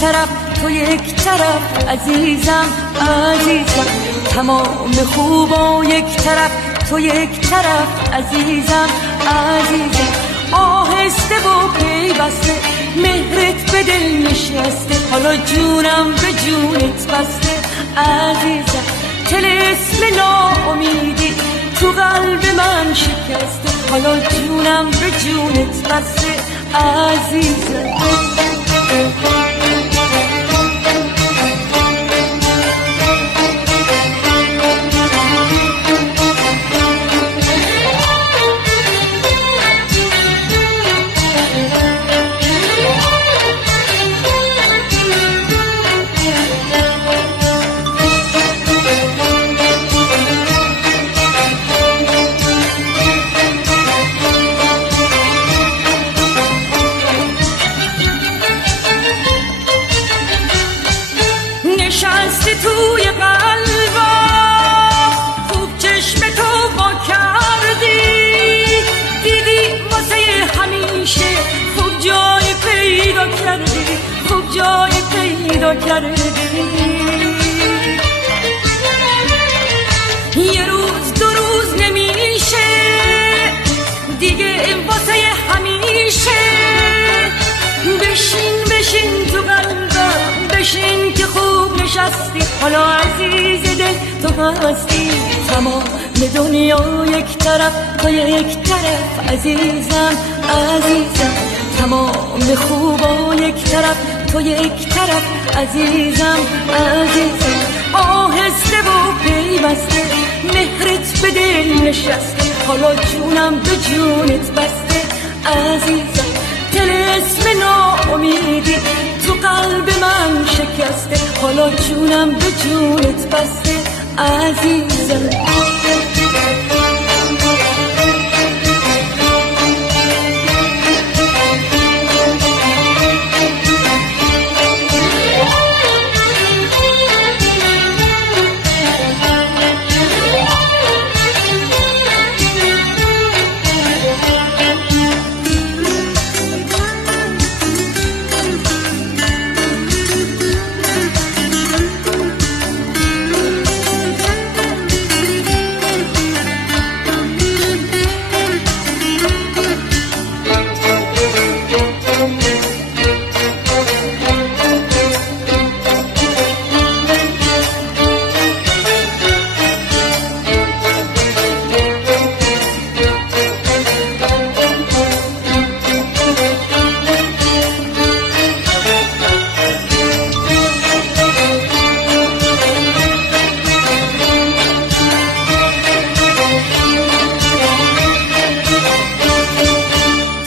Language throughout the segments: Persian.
طرف تو یک طرف عزیزم عزیزم، تمام خوبا یک طرف تو یک طرف عزیزم عزیزم. آهسته و پیوسته مهرت به دل نشسته، حالا جونم به جونت بسته عزیزم. طلسم ناامیدی تو قلب من شکسته، حالا جونم به جونت بسته عزیزم. نشستی توی قلبم، خوب چشم تو وا کردی، دیدی واسه همیشه خوب جای پیدا کردی، خوب جای پیدا کردی. یه روز دو روز نمیشه دیگه واسه همیشه، بشین بشین تو قلبم بشین که خوب نشستی، حالا عزیز دل تو هستی. تمام دنیا یک طرف تو یک طرف عزیزم عزیزم، تمام خوبا یک طرف تو یک طرف عزیزم عزیزم. آهسته و پیوسته مهرت به دل نشسته، حالا جونم به جونت بسته عزیزم. طلسم ناامیدی تو قلب من شکسته، حالا جونم به جونت بسته عزیزم.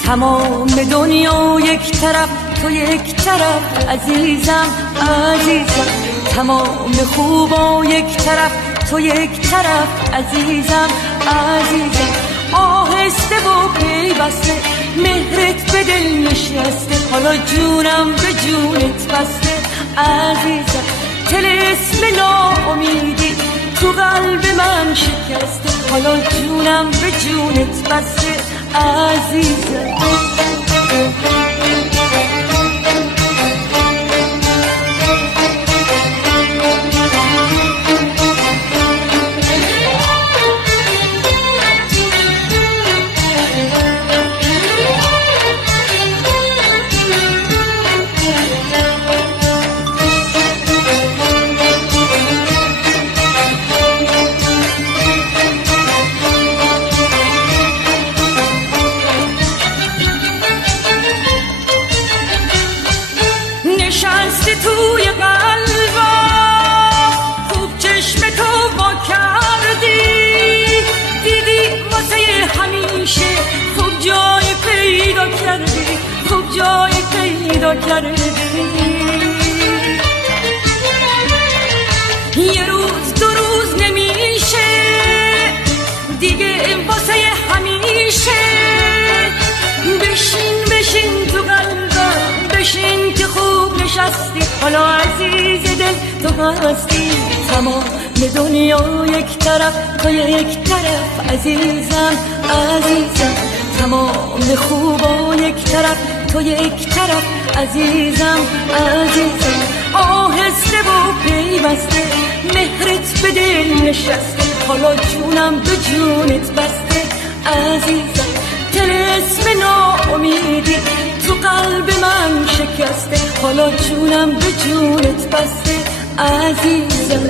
تمام دنیا یک طرف تو یک طرف عزیزم عزیزم، تمام خوبا یک طرف تو یک طرف عزیزم عزیزم. آهسته و پیوسته مهرت به دل نشسته، حالا جونم به جونت بسته عزیزم. طلسم ناامیدی تو قلب من شکسته، حالا جونم به جونت بسته عزیزم. نشستی توی قلبم، خوب چشم تو وا کردی، دیدی واسه همیشه خوب جای پیدا کردی، خوب جای پیدا کردی. یه روز دو روز نمیشه دیگه واسه همیشه، بشین بشین تو قلبم بشین که خوب نشستی، حالا عزیز دل تو هستی. تمام دنیا یک طرف تو یک طرف عزیزم عزیزم، تمام خوبا یک طرف تو یک طرف عزیزم عزیزم آهسته و پیوسته مهرت به دل نشسته حالا جونم به جونت بسته عزیزم طلسم ناامیدی تو قلب من شکسته حالا جونم به جونت بسته عزیزم